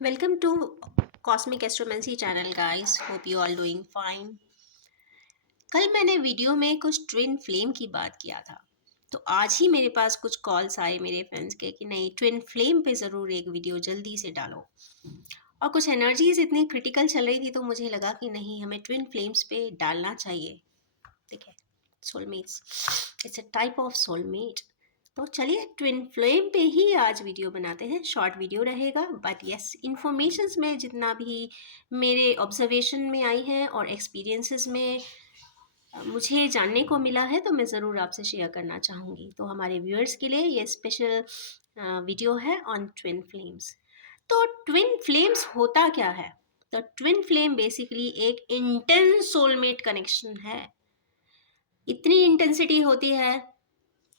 Welcome to Cosmic Astromancy channel guys. Hope you all doing fine. कल मैंने video में कुछ ट्विन फ्लेम की बात किया था। तो आज ही मेरे पास कुछ कॉल्स आए मेरे फ्रेंड्स के कि नहीं ट्विन फ्लेम पे ज़रूर एक वीडियो जल्दी से डालो। और कुछ एनर्जीज इतनी क्रिटिकल चल रही थी तो मुझे लगा कि नहीं हमें ट्विन फ्लेम्स पे डालना चाहिए। ठीक है, soulmates, it's a type of soulmate. तो चलिए ट्विन फ्लेम पे ही आज वीडियो बनाते हैं। शॉर्ट वीडियो रहेगा बट यस इन्फॉर्मेशंस में जितना भी मेरे ऑब्जर्वेशन में आई हैं और एक्सपीरियंसेस में मुझे जानने को मिला है तो मैं ज़रूर आपसे शेयर करना चाहूँगी। तो हमारे व्यूअर्स के लिए ये स्पेशल वीडियो है ऑन ट्विन फ्लेम्स। तो ट्विन फ्लेम्स होता क्या है? तो ट्विन फ्लेम बेसिकली एक इंटेंस सोलमेट कनेक्शन है। इतनी इंटेंसिटी होती है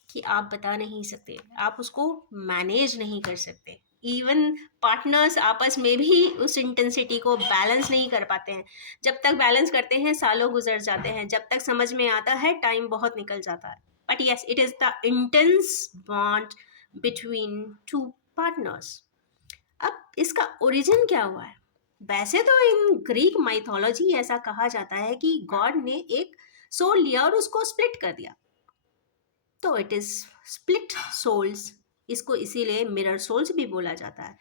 कि आप बता नहीं सकते, आप उसको मैनेज नहीं कर सकते। इवन पार्टनर्स आपस में भी उस इंटेंसिटी को बैलेंस नहीं कर पाते हैं। जब तक बैलेंस करते हैं सालों गुजर जाते हैं, जब तक समझ में आता है टाइम बहुत निकल जाता है। But yes it is the intense bond between two partners. अब इसका ओरिजिन क्या हुआ है? वैसे तो इन ग्रीक माइथोलॉजी ऐसा कहा जाता है कि गॉड ने एक सोल लिया और उसको स्प्लिट कर दिया। तो इट इज स्प्लिट सोल्स। इसको इसीलिए मिरर सोल्स भी बोला जाता है।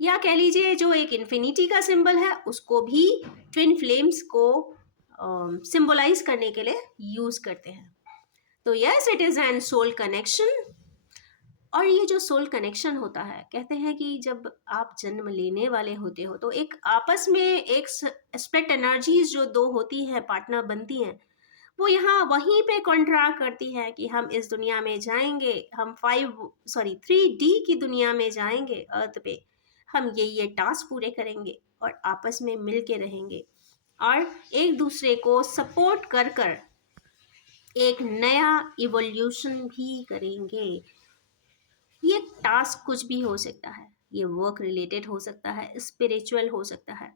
या कह लीजिए जो एक इन्फिनिटी का सिंबल है उसको भी ट्विन फ्लेम्स को सिंबलाइज करने के लिए यूज करते हैं। तो yes it is an soul connection. और ये जो सोल कनेक्शन होता है, कहते हैं कि जब आप जन्म लेने वाले होते हो तो एक आपस में एक स्प्लिट एनर्जीज जो दो होती हैं पार्टनर बनती हैं, वो यहाँ वहीं पे कॉन्ट्रैक्ट करती है कि हम इस दुनिया में जाएंगे, हम 3D की दुनिया में जाएंगे अर्थ पे, हम ये टास्क पूरे करेंगे और आपस में मिल के रहेंगे और एक दूसरे को सपोर्ट कर कर एक नया इवोल्यूशन भी करेंगे। ये टास्क कुछ भी हो सकता है, ये वर्क रिलेटेड हो सकता है, स्पिरिचुअल हो सकता है,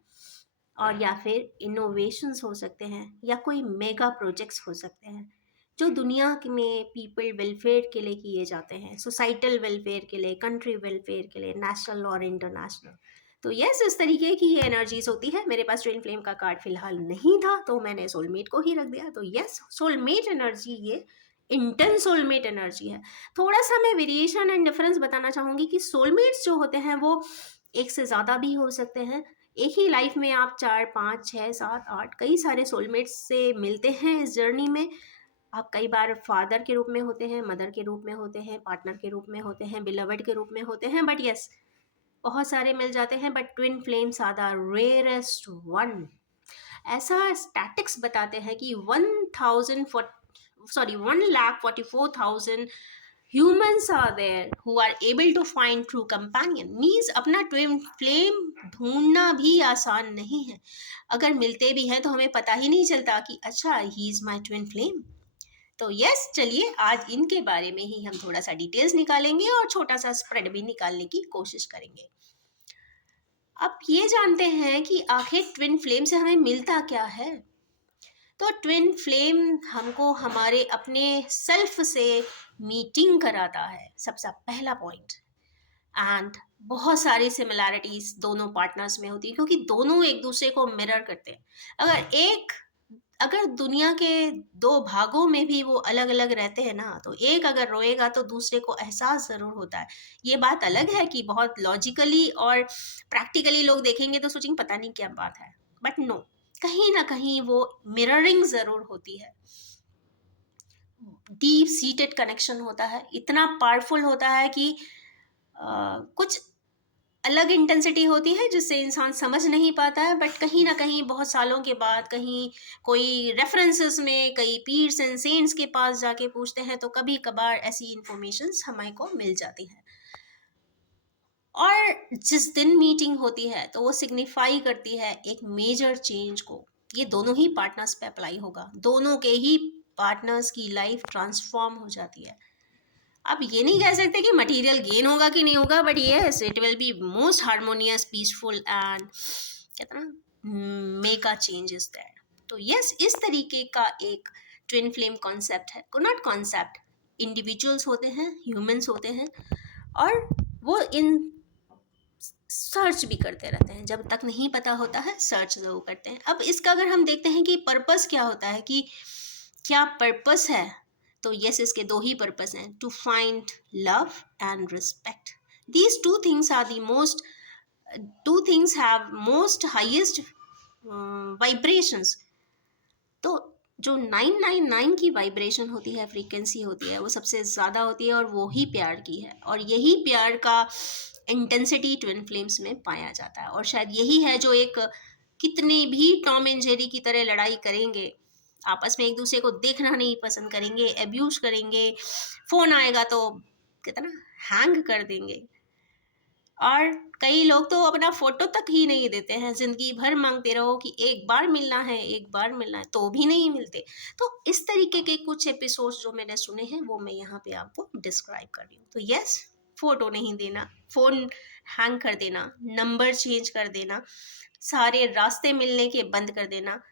और या फिर इनोवेशंस हो सकते हैं या कोई मेगा प्रोजेक्ट्स हो सकते हैं जो दुनिया में पीपल वेलफेयर के लिए किए जाते हैं, सोसाइटल वेलफेयर के लिए, कंट्री वेलफेयर के लिए, नेशनल और इंटरनेशनल। तो यस इस तरीके की ये एनर्जीज होती है। मेरे पास ट्विन फ्लेम का कार्ड फिलहाल नहीं था तो मैंने सोलमेट को ही रख दिया। तो यस सोलमेट एनर्जी ये इंटेंस सोलमेट एनर्जी है। थोड़ा सा मैं वेरिएशन एंड डिफरेंस बताना चाहूँगी कि सोलमेट्स जो होते हैं वो एक से ज़्यादा भी हो सकते हैं। एक ही लाइफ में आप 4, 5, 6, 7, 8 कई सारे सोलमेट्स से मिलते हैं इस जर्नी में। आप कई बार फादर के रूप में होते हैं, मदर के रूप में होते हैं, पार्टनर के रूप में होते हैं, बिलवर्ड के रूप में होते हैं, बट यस बहुत सारे मिल जाते हैं। But twin flames are the rarest one. ऐसा स्टैटिक्स बताते हैं कि 1,44,000 humans are there who are able to find true companion। Means अपना ट्विन फ्लेम ढूंढना भी आसान नहीं है। अगर मिलते भी हैं तो हमें पता ही नहीं चलता कि अच्छा ही इज माई ट्विन फ्लेम। तो यस चलिए आज इनके बारे में ही हम थोड़ा सा डिटेल्स निकालेंगे और छोटा सा स्प्रेड भी निकालने की कोशिश करेंगे। अब ये जानते हैं कि आखिर ट्विन फ्लेम से हमें मिलता क्या है। तो ट्विन फ्लेम हमको हमारे अपने सेल्फ से मीटिंग कराता है, सबसे पहला पॉइंट। एंड बहुत सारी सिमिलैरिटीज दोनों पार्टनर्स में होती है क्योंकि दोनों एक दूसरे को मिरर करते हैं। अगर दुनिया के दो भागों में भी वो अलग अलग रहते हैं ना, तो एक अगर रोएगा तो दूसरे को एहसास ज़रूर होता है। ये बात अलग है कि बहुत लॉजिकली और प्रैक्टिकली लोग देखेंगे तो सोचेंगे पता नहीं क्या बात है, बट नो, कहीं ना कहीं वो मिररिंग ज़रूर होती है। डीप सीटेड कनेक्शन होता है, इतना पावरफुल होता है कि कुछ अलग इंटेंसिटी होती है जिससे इंसान समझ नहीं पाता है, बट कहीं ना कहीं बहुत सालों के बाद कहीं कोई रेफरेंसेस में कई पीर्स एंड सेंट्स के पास जाके पूछते हैं तो कभी कभार ऐसी इंफॉर्मेशंस हमें को मिल जाती है। और जिस दिन मीटिंग होती है तो वो सिग्निफाई करती है एक मेजर चेंज को। ये दोनों ही पार्टनर्स पे अप्लाई होगा, दोनों के ही पार्टनर्स की लाइफ ट्रांसफॉर्म हो जाती है। आप ये नहीं कह सकते कि मटेरियल गेन होगा कि नहीं होगा, but yes it will be most harmonious, peaceful and कहते ना मेक अ चेंजेस दैट। तो यस इस तरीके का एक ट्विन फ्लेम कॉन्सेप्ट है, नॉट कॉन्सेप्ट, इंडिविजुअल्स होते हैं, ह्यूमंस होते हैं और वो इन सर्च भी करते रहते हैं, जब तक नहीं पता होता है सर्च ज़रूर करते हैं। अब इसका अगर हम देखते हैं कि पर्पस क्या होता है, कि क्या पर्पस है, तो यस, इसके दो ही पर्पस हैं, to find love and respect. These two things have most highest vibrations. तो जो 999 की वाइब्रेशन होती है, फ्रीक्वेंसी होती है, वो सबसे ज़्यादा होती है और वो ही प्यार की है, और यही प्यार का इंटेंसिटी ट्विन फ्लेम्स में पाया जाता है। और शायद यही है जो एक, कितने भी टॉम एंड जेरी की तरह लड़ाई करेंगे, आपस में एक दूसरे को देखना नहीं पसंद करेंगे, एब्यूज करेंगे, फ़ोन आएगा तो कितना हैंग कर देंगे, और कई लोग तो अपना फोटो तक ही नहीं देते हैं, जिंदगी भर मांगते रहो कि एक बार मिलना है, एक बार मिलना है, तो भी नहीं मिलते। तो इस तरीके के कुछ एपिसोड्स जो मैंने सुने हैं वो मैं यहाँ पे आपको डिस्क्राइब कर रही हूँ। तो यस, फोटो नहीं देना, फोन हैंग कर देना, नंबर चेंज कर देना, सारे रास्ते मिलने के बंद कर देना,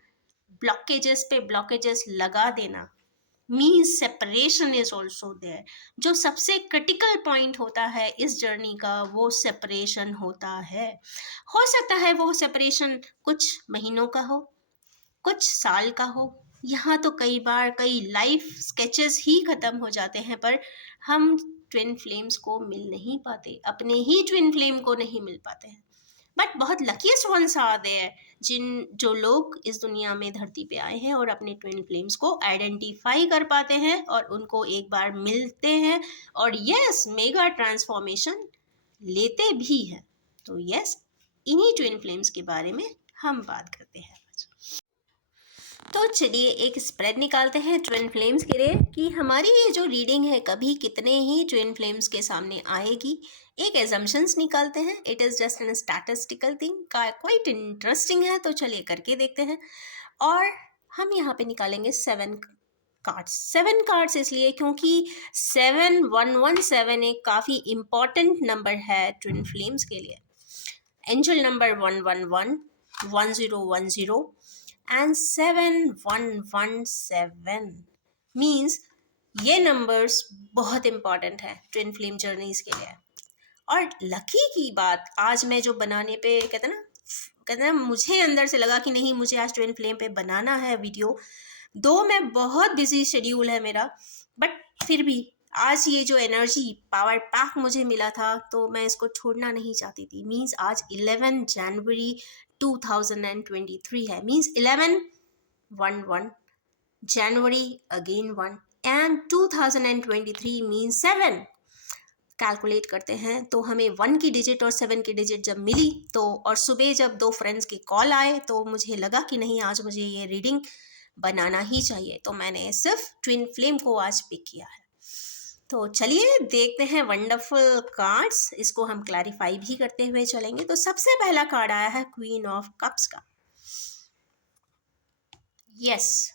ब्लॉकेजेस पे ब्लॉकेजेस लगा देना, means separation is also there. जो सबसे क्रिटिकल पॉइंट होता है इस जर्नी का, वो सेपरेशन होता है। हो सकता है वो सेपरेशन कुछ महीनों का हो, कुछ साल का हो, यहाँ तो कई बार कई लाइफ स्केचेस ही खत्म हो जाते हैं, पर हम ट्विन फ्लेम्स को मिल नहीं पाते, अपने ही ट्विन फ्लेम को नहीं मिल पाते हैं। बट बहुत लकीस्ट वंस आर देयर, जो लोग इस दुनिया में धरती पे आए हैं और अपने ट्विन फ्लेम्स को आइडेंटिफाई कर पाते हैं और उनको एक बार मिलते हैं, और यस, मेगा ट्रांसफॉर्मेशन लेते भी हैं। तो यस, इन्हीं ट्विन फ्लेम्स के बारे में हम बात करते हैं। तो चलिए एक स्प्रेड निकालते हैं ट्विन फ्लेम्स के लिए, कि हमारी ये जो रीडिंग है कभी कितने ही ट्विन फ्लेम्स के सामने आएगी। एक एजम्पशंस निकालते हैं, it is just an statistical thing, का क्वाइट इंटरेस्टिंग है, तो चलिए करके देखते हैं। और हम यहाँ पे निकालेंगे 7 कार्ड्स इसलिए क्योंकि 7117 एक काफ़ी इम्पॉर्टेंट नंबर है ट्विन फ्लेम्स के लिए। एंजल नंबर 111, 1010 एंड 7117 मीन्स ये नंबर्स बहुत इम्पॉर्टेंट है ट्विन फ्लेम जर्नीज के लिए। और लकी की बात, आज मैं जो बनाने पे कहते ना मुझे अंदर से लगा कि नहीं, मुझे आज ट्विन फ्लेम पे बनाना है वीडियो, दो मैं बहुत बिजी शेड्यूल है मेरा, बट फिर भी आज ये जो एनर्जी पावर पैक मुझे मिला था तो मैं इसको छोड़ना नहीं चाहती थी। मीन्स आज 11 जनवरी 2023 है, means 11 1 1 January again 1 and 2023 means 7। Calculate करते हैं तो हमें 1 की डिजिट और 7 की डिजिट जब मिली, तो और सुबह जब दो फ्रेंड्स के कॉल आए तो मुझे लगा कि नहीं, आज मुझे ये रीडिंग बनाना ही चाहिए, तो मैंने सिर्फ ट्विन फ्लेम को आज पिक किया है। तो चलिए देखते हैं वंडरफुल कार्ड्स, इसको हम क्लैरिफाई भी करते हुए चलेंगे। तो सबसे पहला कार्ड आया है क्वीन ऑफ कप्स का। यस,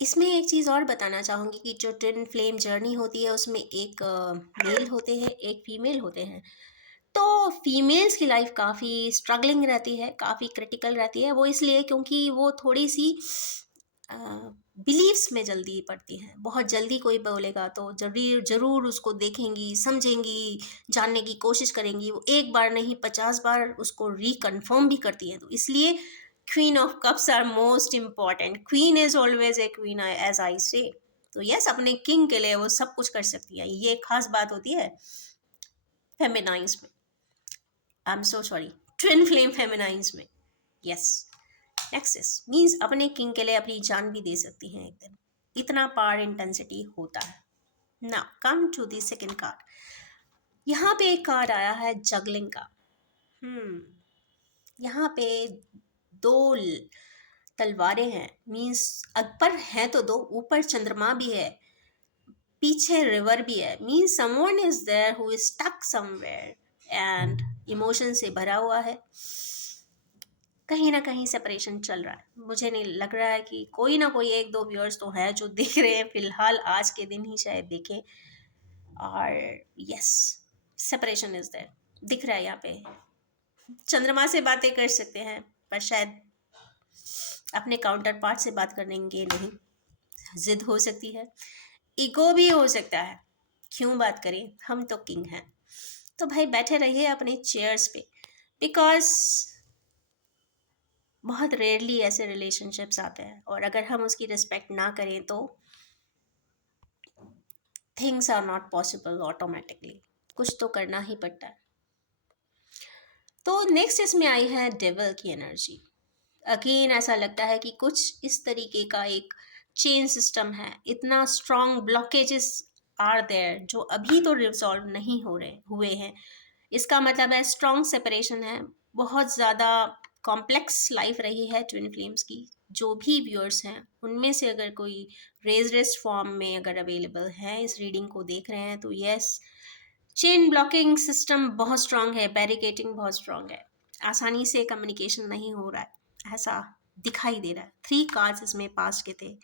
इसमें एक चीज़ और बताना चाहूँगी कि जो ट्विन फ्लेम जर्नी होती है उसमें एक मेल होते हैं, एक फीमेल होते हैं। तो फीमेल्स की लाइफ काफ़ी स्ट्रगलिंग रहती है, काफ़ी क्रिटिकल रहती है। वो इसलिए क्योंकि वो थोड़ी सी बिलीव्स में जल्दी पड़ती हैं। बहुत जल्दी कोई बोलेगा तो ज़रूर उसको देखेंगी, समझेंगी, जानने की कोशिश करेंगी। वो एक बार नहीं 50 बार उसको रिकन्फर्म भी करती हैं। तो इसलिए queen of cups are most important. Queen is always a queen as I say. तो यस, अपने किंग के लिए वो सब कुछ कर सकती है। ये खास बात होती है फेमिनाइन्स में, I am so sorry, twin flame feminines में। यस, नेक्सस मीन्स अपने किंग के लिए अपनी जान भी दे सकती हैं एक दिन, इतना पावर इंटेंसिटी होता है। Now come to the second card. यहाँ पे एक कार्ड आया है जगलिंग का। यहाँ पे दो तलवारें हैं, मीन्स अकबर है तो दो, ऊपर चंद्रमा भी है, पीछे रिवर भी है। Means someone is there who is stuck somewhere and emotion से भरा हुआ है। कहीं ना कहीं सेपरेशन चल रहा है। मुझे नहीं लग रहा है कि कोई ना कोई एक दो व्यूअर्स तो है जो देख रहे हैं, फिलहाल आज के दिन ही शायद देखें। और यस, सेपरेशन इज देयर, दिख रहा है यहाँ पे। चंद्रमा से बातें कर सकते हैं पर शायद अपने काउंटर पार्ट से बात करेंगे नहीं, जिद हो सकती है, ईगो भी हो सकता है। क्यों बात करें, हम तो किंग हैं। तो भाई बैठे रहिए अपने चेयर्स पे, बिकॉज बहुत रेयरली ऐसे रिलेशनशिप्स आते हैं, और अगर हम उसकी रिस्पेक्ट ना करें तो things are not possible automatically, कुछ तो करना ही पड़ता है। तो नेक्स्ट इसमें आई है डेविल की एनर्जी। अगेन ऐसा लगता है कि कुछ इस तरीके का एक चेन सिस्टम है, इतना स्ट्रॉन्ग ब्लॉकेजेस आर देयर जो अभी तो रिजॉल्व नहीं हो रहे हुए हैं। इसका मतलब है स्ट्रॉन्ग सेपरेशन है, बहुत ज़्यादा कॉम्प्लेक्स लाइफ रही है ट्विन फ्लेम्स की। जो भी व्यूअर्स हैं उनमें से अगर कोई रेजरेस्ट फॉर्म में अगर अवेलेबल है, इस रीडिंग को देख रहे हैं, तो यस, चेन ब्लॉकिंग सिस्टम बहुत स्ट्रांग है, बैरिकेटिंग बहुत स्ट्रांग है, आसानी से कम्युनिकेशन नहीं हो रहा है, ऐसा दिखाई दे रहा है। 3 कार्ड्स इसमें पास्ट के थे।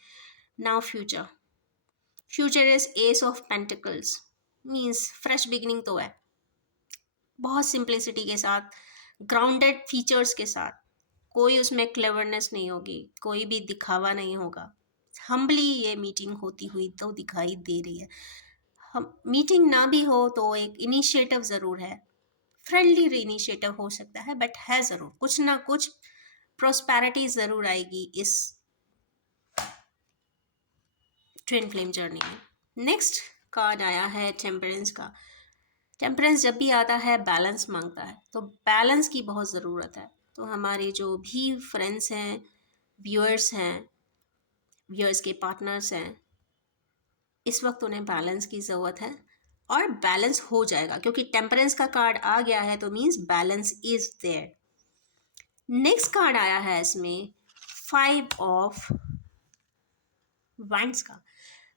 Now future, future is S of pentacles, means fresh beginning तो है, बहुत सिंप्लिसिटी के साथ, ग्राउंडेड फीचर्स के साथ, कोई उसमें क्लेवरनेस नहीं होगी, कोई भी दिखावा नहीं होगा। हम्बली ये मीटिंग होती हुई तो दिखाई दे रही है। हम मीटिंग ना भी हो तो एक इनिशिएटिव ज़रूर है, फ्रेंडली इनिशिएटिव हो सकता है, बट है ज़रूर कुछ ना कुछ प्रोस्पेरिटी ज़रूर आएगी इस ट्विन फ्लेम जर्नी में। नेक्स्ट कार्ड आया है टेम्परेंस का। टेम्परेंस जब भी आता है बैलेंस मांगता है, तो बैलेंस की बहुत ज़रूरत है। तो हमारे जो भी फ्रेंड्स हैं, व्यूअर्स हैं, व्यूअर्स के पार्टनर्स हैं, इस वक्त उन्हें बैलेंस की ज़रूरत है, और बैलेंस हो जाएगा क्योंकि टेम्परेंस का कार्ड आ गया है, तो means balance is there. Next card आया है इसमें 5 ऑफ वैंड्स का।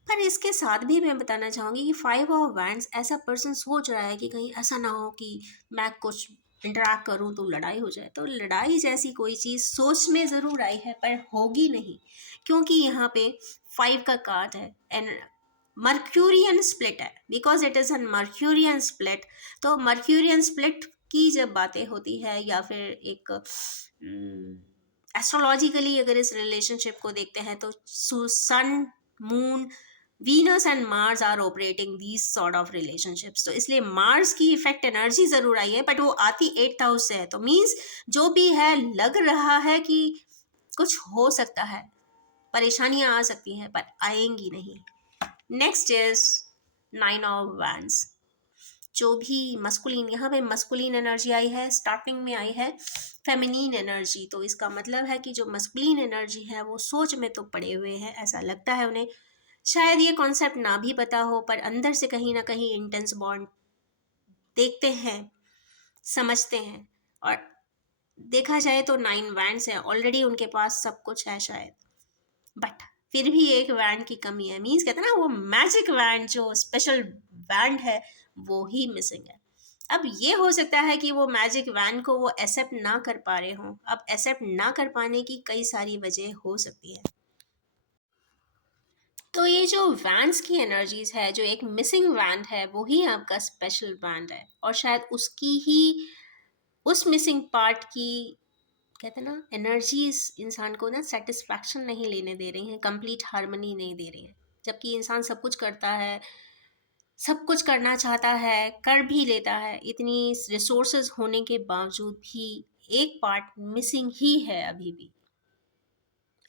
पर इसके साथ भी मैं बताना चाहूँगी कि 5 ऑफ वैंड्स, ऐसा पर्सन सोच रहा है कि कहीं ऐसा ना हो कि मैं कुछ इंटरैक्ट करूँ तो लड़ाई हो जाए। तो लड़ाई जैसी कोई चीज़ सोच में ज़रूर आई है पर होगी नहीं, क्योंकि यहाँ पे 5 का कार्ड है एंड मर्क्यूरियन स्प्लिट है, because it is an mercurian split. तो मर्क्यूरियन स्प्लिट की जब बातें होती है, या फिर एक एस्ट्रोलॉजिकली अगर इस रिलेशनशिप को देखते हैं, तो sun, moon, Venus and Mars are operating these sort of relationships. तो इसलिए मार्स की इफेक्ट एनर्जी जरूर आई है, बट वो आती 8th हाउस से है, तो मीन्स जो भी है लग रहा है कि कुछ हो सकता है, परेशानियां आ सकती हैं, पर आएंगी नहीं। Next is 9 of wands. जो भी मस्कुलिन, यहाँ पे मस्कुलिन एनर्जी आई है, स्टार्टिंग में आई है फेमिनिन एनर्जी। तो इसका मतलब है कि जो मस्कुलिन एनर्जी है वो सोच में तो पड़े हुए हैं, ऐसा लगता है उन्हें, शायद ये कॉन्सेप्ट ना भी पता हो, पर अंदर से कहीं ना कहीं इंटेंस बॉन्ड देखते हैं, समझते हैं। और देखा जाए तो 9 वैंड्स है, ऑलरेडी उनके पास सब कुछ है शायद, बट फिर भी एक वैंड की कमी है। मीन्स कहते हैं ना, वो मैजिक वैंड, जो स्पेशल वैंड है, वो ही मिसिंग है। अब ये हो सकता है कि वो मैजिक वैन को वो एक्सेप्ट ना कर पा रहे हों। अब एक्सेप्ट ना कर पाने की कई सारी वजह हो सकती है। तो ये जो वैंस की एनर्जीज है, जो एक मिसिंग वैंड है, वो ही आपका स्पेशल वैंड है, और शायद उसकी ही, उस मिसिंग पार्ट की, कहते हैं ना, एनर्जीज इंसान को ना सेटिस्फैक्शन नहीं लेने दे रही हैं, कंप्लीट हार्मनी नहीं दे रही हैं। जबकि इंसान सब कुछ करता है, सब कुछ करना चाहता है, कर भी लेता है, इतनी रिसोर्सेज होने के बावजूद भी एक पार्ट मिसिंग ही है अभी भी।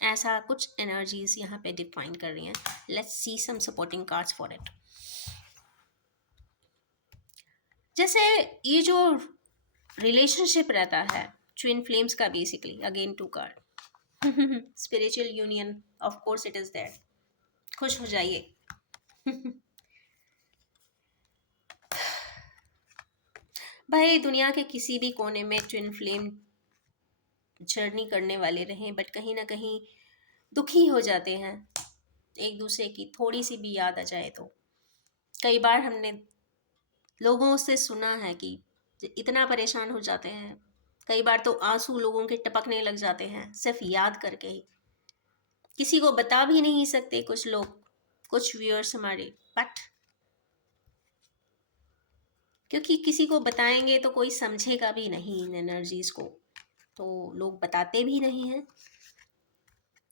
ऐसा कुछ एनर्जीज यहाँ पे डिफाइन कर रही हैं। Let's see some supporting cards for it. जैसे ये जो रिलेशनशिप रहता है ट्विन फ्लेम्स का, basically again 2 card, spiritual union, of course it is there. खुश हो जाइए। भाई दुनिया के किसी भी कोने में ट्विन फ्लेम जर्नी करने वाले रहें, बट कहीं ना कहीं दुखी हो जाते हैं एक दूसरे की थोड़ी सी भी याद आ जाए तो। कई बार हमने लोगों से सुना है कि इतना परेशान हो जाते हैं, कई बार तो आंसू लोगों के टपकने लग जाते हैं सिर्फ याद करके ही। किसी को बता भी नहीं सकते कुछ लोग, कुछ व्यूअर्स हमारे, बट क्योंकि किसी को बताएंगे तो कोई समझेगा भी नहीं इन एनर्जीज को, तो लोग बताते भी नहीं हैं।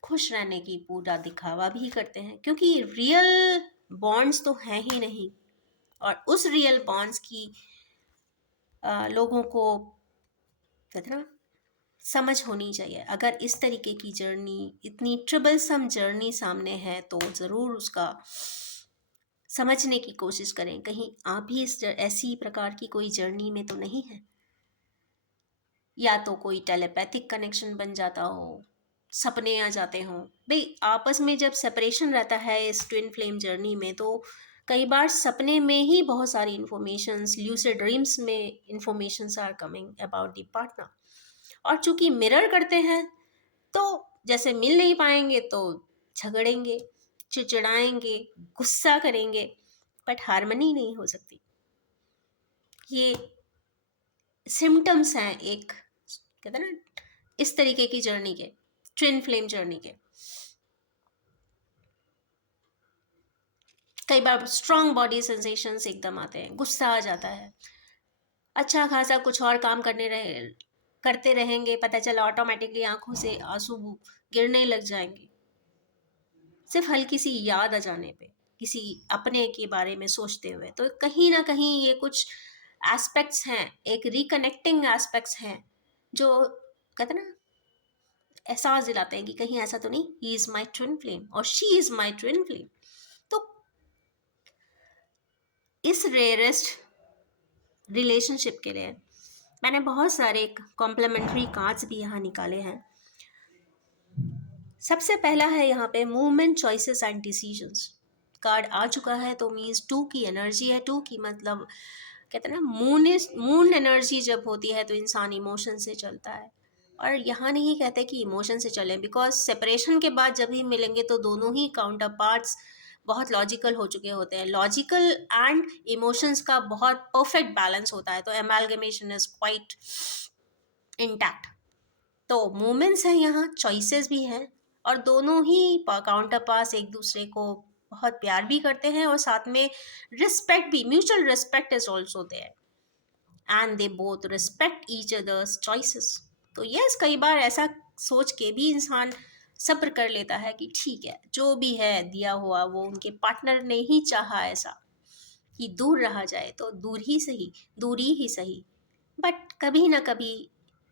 खुश रहने की पूरा दिखावा भी करते हैं, क्योंकि रियल बॉन्ड्स तो हैं ही नहीं, और उस रियल बॉन्ड्स की लोगों को कहते ना समझ होनी चाहिए। अगर इस तरीके की जर्नी, इतनी ट्रबलसम जर्नी सामने है तो ज़रूर उसका समझने की कोशिश करें। कहीं आप भी ऐसी प्रकार की कोई जर्नी में तो नहीं है। या तो कोई टेलीपैथिक कनेक्शन बन जाता हो, सपने आ जाते हों। भाई आपस में जब सेपरेशन रहता है इस ट्विन फ्लेम जर्नी में, तो कई बार सपने में ही बहुत सारी इंफॉर्मेशंस, ल्यूसिड ड्रीम्स में informations are coming about the partner. और चूंकि मिरर करते हैं तो जैसे मिल नहीं पाएंगे तो झगड़ेंगे, चिड़चिड़ाएंगे, गुस्सा करेंगे, बट हारमनी नहीं हो सकती। ये सिम्टम्स हैं एक, कहते हैं ना, इस तरीके की जर्नी के, ट्विन फ्लेम जर्नी के। कई बार स्ट्रॉन्ग बॉडी सेंसेशंस एकदम आते हैं, गुस्सा आ जाता है, अच्छा खासा कुछ और काम करते रहेंगे, पता चला ऑटोमेटिकली आंखों से आंसू गिरने लग जाएंगे, सिर्फ हल्की सी याद आ जाने पे, किसी अपने के बारे में सोचते हुए। तो कहीं ना कहीं ये कुछ एस्पेक्ट्स हैं, एक रिकनेक्टिंग एस्पेक्ट्स हैं, जो कहते हैं ना एहसास दिलाते हैं कि कहीं ऐसा तो नहीं, he is my twin flame और she is my twin flame. तो इस रेयरेस्ट रिलेशनशिप के लिए मैंने बहुत सारे कॉम्प्लीमेंट्री कार्ड्स भी यहाँ निकाले हैं। सबसे पहला है यहाँ पे movement, choices and decisions card आ चुका है। तो मीन्स टू की एनर्जी है। टू की मतलब कहते हैं ना मून एनर्जी जब होती है तो इंसान इमोशन से चलता है। और यहाँ नहीं कहते कि इमोशन से चलें, बिकॉज सेपरेशन के बाद जब ही मिलेंगे तो दोनों ही काउंटर पार्ट्स बहुत लॉजिकल हो चुके होते हैं। लॉजिकल एंड इमोशंस का बहुत परफेक्ट बैलेंस होता है, तो एमालगमेशन इज क्वाइट इंटैक्ट। तो मूवमेंट्स हैं यहाँ, चॉइसेस भी हैं, और दोनों ही काउंटर पास एक दूसरे को बहुत प्यार भी करते हैं, और साथ में रिस्पेक्ट भी, mutual respect is also there, and they both respect each other's choices. तो यस, कई बार ऐसा सोच के भी इंसान सब्र कर लेता है कि ठीक है, जो भी है दिया हुआ, वो उनके पार्टनर ने ही चाहा ऐसा कि दूर रहा जाए तो दूर ही सही, दूरी ही सही। बट कभी ना कभी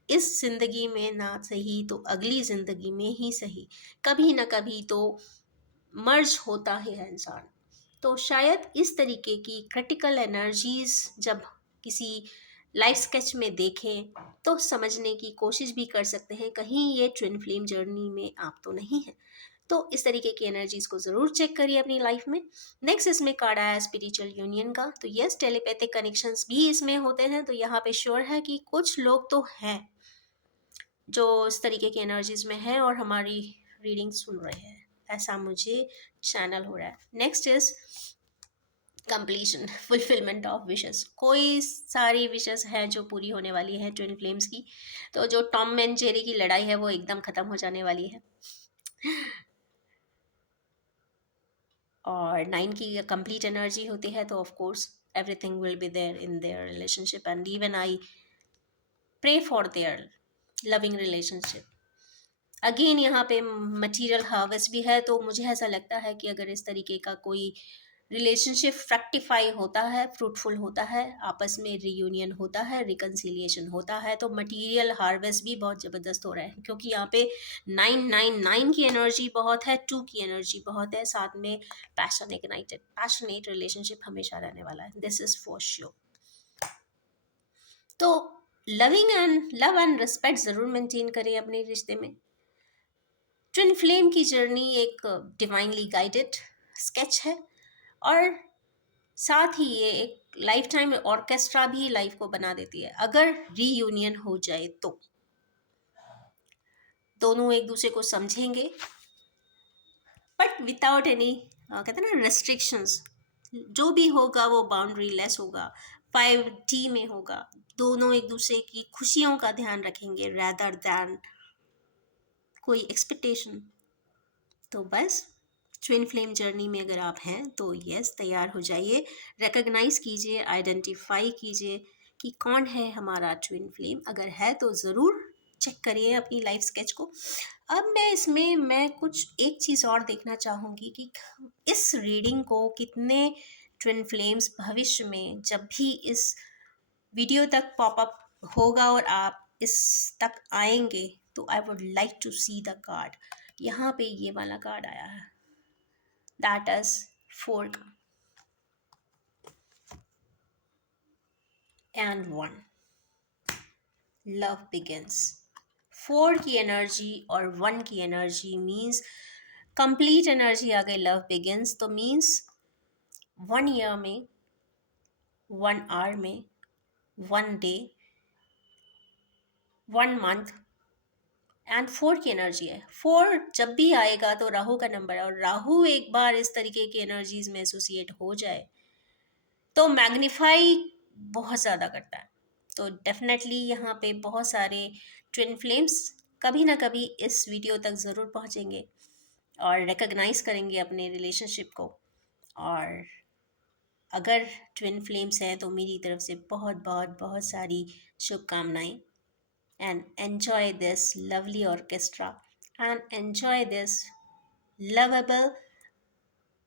इस जिंदगी में ना सही तो अगली जिंदगी में ही सही, कभी ना कभी तो मर्ज होता ही है इंसान। तो शायद इस तरीके की क्रिटिकल एनर्जीज जब किसी लाइफ स्केच में देखें तो समझने की कोशिश भी कर सकते हैं, कहीं ये ट्विन फ्लेम जर्नी में आप तो नहीं है। तो इस तरीके की एनर्जीज को ज़रूर चेक करिए अपनी लाइफ में। नेक्स्ट इसमें कार्ड आया स्पिरिचुअल यूनियन का। तो यस, टेलीपैथिक कनेक्शंस भी इसमें होते हैं। तो यहाँ पे श्योर है कि कुछ लोग तो हैं जो इस तरीके की एनर्जीज में है और हमारी रीडिंग सुन रहे हैं, ऐसा मुझे चैनल हो रहा है। Next is completion, fulfilment of wishes. कोई सारी विशेस हैं जो पूरी होने वाली है ट्विन फ्लेम्स की। तो जो टॉम एंड जेरी की लड़ाई है वो एकदम ख़त्म हो जाने वाली है। और 9 की कंप्लीट एनर्जी होती है, तो of course everything will be there in their relationship, and even I pray for their loving relationship. Again यहाँ पे मटेरियल हार्वेस्ट भी है। तो मुझे ऐसा लगता है कि अगर इस तरीके का कोई रिलेशनशिप फ्रैक्टिफाई होता है, फ्रूटफुल होता है, आपस में रियूनियन होता है, रिकन्सिलिएशन होता है, तो मटेरियल हार्वेस्ट भी बहुत ज़बरदस्त हो रहा है, क्योंकि यहाँ पे 999 की एनर्जी बहुत है, 2 की एनर्जी बहुत है, साथ में पैशन इग्नाइटेड, पैशनेट रिलेशनशिप हमेशा रहने वाला है, दिस इज फॉर श्योर। तो लव एंड रिस्पेक्ट ज़रूर मेंटेन करें अपने रिश्ते में। ट्विन फ्लेम की जर्नी एक डिवाइनली गाइडेड स्केच है, और साथ ही ये एक लाइफ टाइम ऑर्केस्ट्रा भी लाइफ को बना देती है। अगर रीयूनियन हो जाए तो दोनों एक दूसरे को समझेंगे, बट विदाउट एनी कहते हैं ना रेस्ट्रिक्शंस। जो भी होगा वो बाउंड्री लेस होगा, 5D में होगा। दोनों एक दूसरे की खुशियों का ध्यान रखेंगे रैदर दैन कोई एक्सपेक्टेशन। तो बस ट्विन फ्लेम जर्नी में अगर आप हैं तो यस, तैयार हो जाइए, रिकग्नाइज कीजिए, आइडेंटिफाई कीजिए कि कौन है हमारा ट्विन फ्लेम। अगर है तो ज़रूर चेक करिए अपनी लाइफ स्केच को। अब मैं कुछ एक चीज़ और देखना चाहूँगी कि इस रीडिंग को कितने ट्विन फ्लेम्स भविष्य में जब भी इस वीडियो तक पॉपअप होगा और आप इस तक आएंगे तो I would like to see the card. यहाँ पे ये वाला कार्ड आया है, that is four and one, love begins. Four की एनर्जी और वन की एनर्जी मीन्स कंप्लीट एनर्जी आ गई, लव बिगिंस तो मीन्स 1 ईयर में, 1 आवर में, 1 डे, 1 मंथ, एंड फोर की एनर्जी है। फोर जब भी आएगा तो राहु का नंबर है, और राहु एक बार इस तरीके की एनर्जीज में एसोसिएट हो जाए तो मैग्नीफाई बहुत ज़्यादा करता है। तो डेफिनेटली यहाँ पे बहुत सारे ट्विन फ्लेम्स कभी ना कभी इस वीडियो तक ज़रूर पहुँचेंगे और रिकग्नाइज करेंगे अपने रिलेशनशिप को। और अगर ट्विन फ्लेम्स हैं तो मेरी तरफ से बहुत बहुत बहुत सारी शुभकामनाएं। And enjoy this lovely orchestra and enjoy this lovable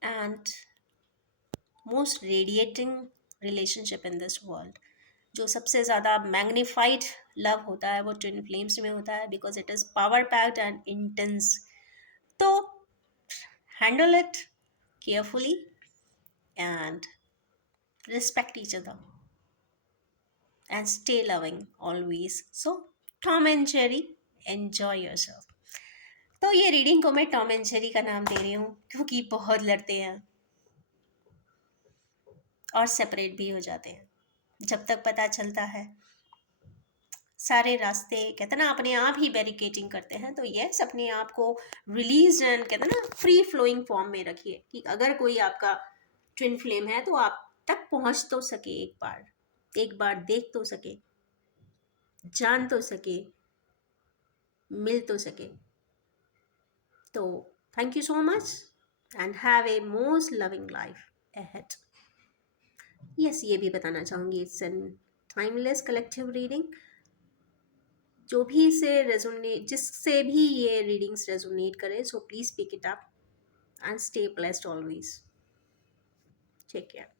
and most radiating relationship in this world। जो सबसे ज़्यादा मैग्नीफाइड लव होता है वो ट्विन फ्लेम्स में होता है, because it is power packed and intense. तो handle it carefully and respect each other and stay loving always। So, Tom and Jerry, enjoy yourself। तो ये रीडिंग को मैं टॉम एंड जेरी का नाम दे रही हूँ क्योंकि बहुत लड़ते हैं और सेपरेट भी हो जाते हैं। जब तक पता चलता है सारे रास्ते कहते ना अपने आप ही बैरिकेटिंग करते हैं। तो यस, अपने आप को रिलीज एंड कहते ना फ्री फ्लोइंग फॉर्म में रखिए कि अगर कोई आपका ट्विन फ्लेम है तो आप तक पहुंच तो सके, एक बार देख तो सके, जान तो सके, मिल तो सके। तो thank you so much and have a most loving life ahead. Yes, ये भी बताना चाहूँगी, it's an timeless collective reading. जो भी इसे रेजोनेट, जिससे भी ये रीडिंग्स रेजोनेट करें, so please pick it up and stay blessed always. Take care.